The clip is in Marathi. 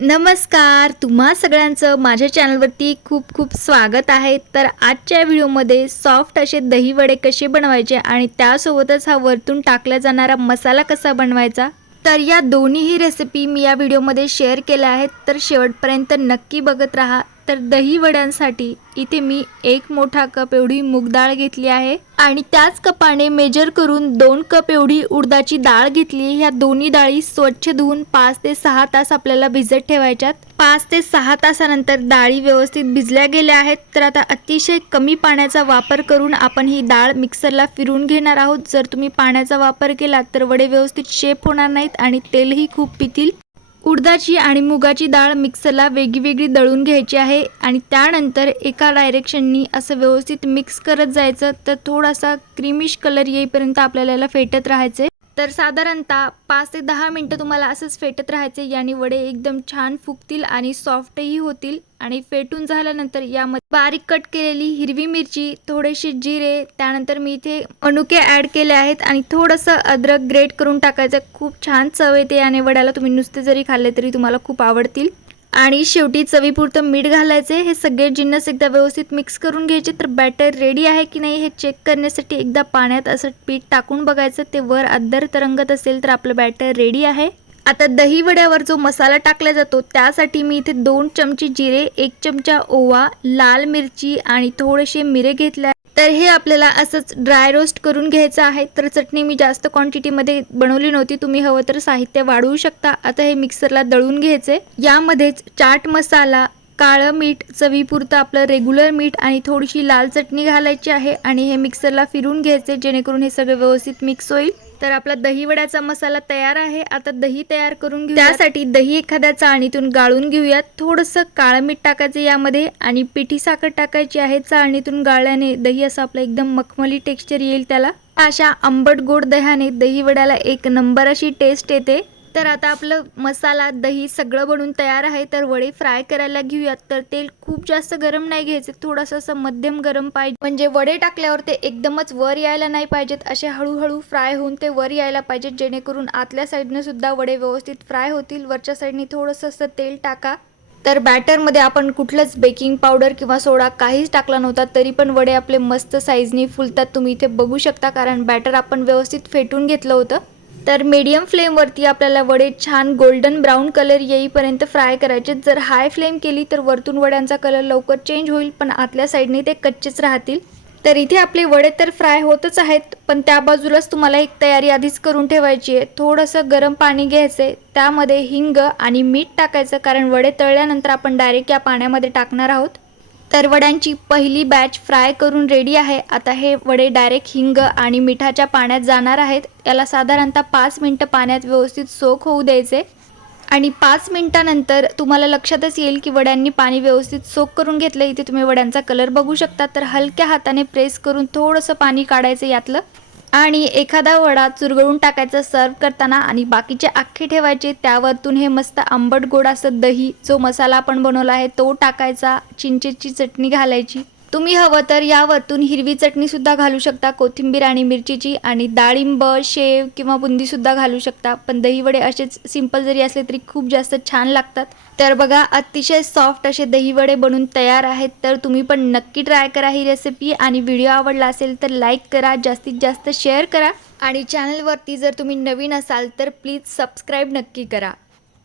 नमस्कार तुम्हा सगळ्यांचं माझ्या चॅनलवरती खूप खूप स्वागत आहे. तर आजच्या व्हिडिओमध्ये सॉफ्ट असे दही वडे कसे बनवायचे आणि त्यासोबतच हा वरतून टाकला जाणारा मसाला कसा बनवायचा? तर या दोन्हीही रेसिपी मी या व्हिडिओमध्ये शेअर केल्या आहेत. तर शेवटपर्यंत नक्की बघत राहा. तर दही वड्यांसाठी इथे मी एक मोठा कप एवढी मूग डाळ घेतली आहे. आणि त्याच कपाने मेजर करून दोन कप एवढी उडदाची डाळ घेतली ह्या दोन्ही डाळी स्वच्छ धुवून पाच ते सहा तास आपल्याला भिजत ठेवायच्यात. पाच ते सहा तासानंतर डाळी व्यवस्थित भिजल्या गेल्या आहेत. तर आता अतिशय कमी पाण्याचा वापर करून आपण ही डाळ मिक्सरला फिरून घेणार आहोत. जर तुम्ही पाण्याचा वापर केला तर वडे व्यवस्थित शेप होणार नाहीत आणि तेलही खूप पितील. उडदाची आणि मुगाची डाळ मिक्सरला वेगळी दळून घ्यायची आहे आणि त्यानंतर एका डायरेक्शननी असं व्यवस्थित मिक्स करत जायचं तर थोडासा क्रीमिश कलर येईपर्यंत आपल्याला याला फेटत राहायचे तर साधारणतः पाच ते दहा मिनटं तुम्हाला असंच फेटत राहायचे. याने वडे एकदम छान फुगतील आणि सॉफ्टही होतील. आणि फेटून झाल्यानंतर यामध्ये बारीक कट केलेली हिरवी मिरची थोडेसे जिरे त्यानंतर मी इथे मनुके ॲड केले आहेत आणि थोडंसं अद्रक ग्रेट करून टाकायचं. खूप छान चव येते याने वड्याला. तुम्ही नुसते जरी खाल्ले तरी तुम्हाला खूप आवडतील. आणि शेवटी चवीपुरतं मीठ घालायचे हे सगळे जिन्नस एकदा व्यवस्थित मिक्स करून घ्यायचे. तर बॅटर रेडी आहे की नाही हे चेक करण्यासाठी एकदा पाण्यात असं पीठ टाकून बघायचं. ते वर अद्दर तरंगत असेल तर आपलं बॅटर रेडी आहे. आता दही वड्यावर जो मसाला टाकला जातो त्यासाठी मी इथे दोन चमचे जिरे एक चमचा ओवा लाल मिरची आणि थोडेसे मिरे घेतले तर हे आपल्याला असंच ड्राय रोस्ट करून घ्यायचं आहे. तर चटणी मी जास्त क्वांटिटीमध्ये बनवली नव्हती. तुम्ही हवं तर साहित्य वाढवू शकता. आता हे मिक्सरला दळून घ्यायचे यामध्येच चाट मसाला काळं मीठ चवीपुरतं आपलं रेग्युलर मीठ आणि थोडीशी लाल चटणी घालायची आहे आणि हे मिक्सरला फिरून घ्यायचे जेणेकरून हे सगळं व्यवस्थित मिक्स होईल. तर आपला दहीवड्याचा मसाला तयार आहे. आता दही तयार करून घेऊ त्यासाठी दही एखाद्या चाळणीतून गाळून घेऊयात. थोडंसं काळं मीठ टाकायचं यामध्ये आणि पिठी साखर टाकायची आहे. चाळणीतून गाळल्याने दही असं आपलं एकदम मखमली टेक्स्चर येईल त्याला. अशा आंबट गोड दह्याने दहीवड्याला एक नंबर अशी टेस्ट येते. तर आता आपलं मसाला दही सगळं बनून तयार आहे तर वडे फ्राय करायला घेऊयात. तर तेल खूप जास्त गरम नाही घ्यायचे थोडंसं असं मध्यम गरम पाहिजे. म्हणजे वडे टाकल्यावर ते एकदमच वर यायला नाही पाहिजेत. असे हळूहळू फ्राय होऊन ते वर यायला पाहिजेत जेणेकरून आतल्या साईडने सुद्धा वडे व्यवस्थित फ्राय होतील. वरच्या साईडने थोडंसं असं तेल टाका. तर बॅटरमध्ये आपण कुठलंच बेकिंग पावडर किंवा सोडा काहीच टाकला नव्हता तरी पण वडे आपले मस्त साईजनी फुलतात. तुम्ही इथे बघू शकता कारण बॅटर आपण व्यवस्थित फेटून घेतलं होतं. तर मीडियम फ्लेमवरती आपल्याला वडे छान गोल्डन ब्राऊन कलर येईपर्यंत फ्राय करायचे. जर हाय फ्लेम केली तर वरतून वड्यांचा कलर लवकर चेंज होईल पण आतल्या साईडने ते कच्चेच राहतील. तर इथे आपले वडे तर फ्राय होतच आहेत पण त्या बाजूलाच तुम्हाला एक तयारी आधीच करून ठेवायची आहे. थोडंसं गरम पाणी घ्यायचं आहे. त्यामध्ये हिंग आणि मीठ टाकायचं कारण वडे तळल्यानंतर आपण डायरेक्ट या पाण्यामध्ये टाकणार आहोत. तर वड्यांची पहिली बॅच फ्राय करून रेडी आहे. आता हे वडे डायरेक्ट हिंग आणि मिठाच्या पाण्यात जाणार आहेत. याला साधारणतः पाच मिनटं पाण्यात व्यवस्थित सोक होऊ द्यायचे. आणि पाच मिनटानंतर तुम्हाला लक्षातच येईल की वड्यांनी पाणी व्यवस्थित सोक करून घेतलं इथे तुम्ही वड्यांचा कलर बघू शकता. तर हलक्या हाताने प्रेस करून थोडंसं पाणी काढायचं यातलं. आणि एखादा वडा चुरगळून टाकायचा सर्व करताना आणि बाकीचे आखे ठेवायचे त्यावरतून हे मस्त आंबट गोड असं दही जो मसाला आपण बनवला आहे तो टाकायचा चिंचेची चटणी घालायची. तुम्ही हवं तर यावरतून हिरवी चटणीसुद्धा घालू शकता कोथिंबीर आणि मिरचीची आणि डाळिंब शेव किंवा बुंदीसुद्धा घालू शकता. पण दहीवडे असेच सिंपल जरी असले तरी खूप जास्त छान लागतात. तर बघा अतिशय सॉफ्ट असे दहीवडे बनून तयार आहेत. तर तुम्ही पण नक्की ट्राय करा ही रेसिपी आणि व्हिडिओ आवडला असेल तर लाईक करा जास्तीत जास्त शेअर करा. आणि चॅनलवरती जर तुम्ही नवीन असाल तर प्लीज सबस्क्राईब नक्की करा.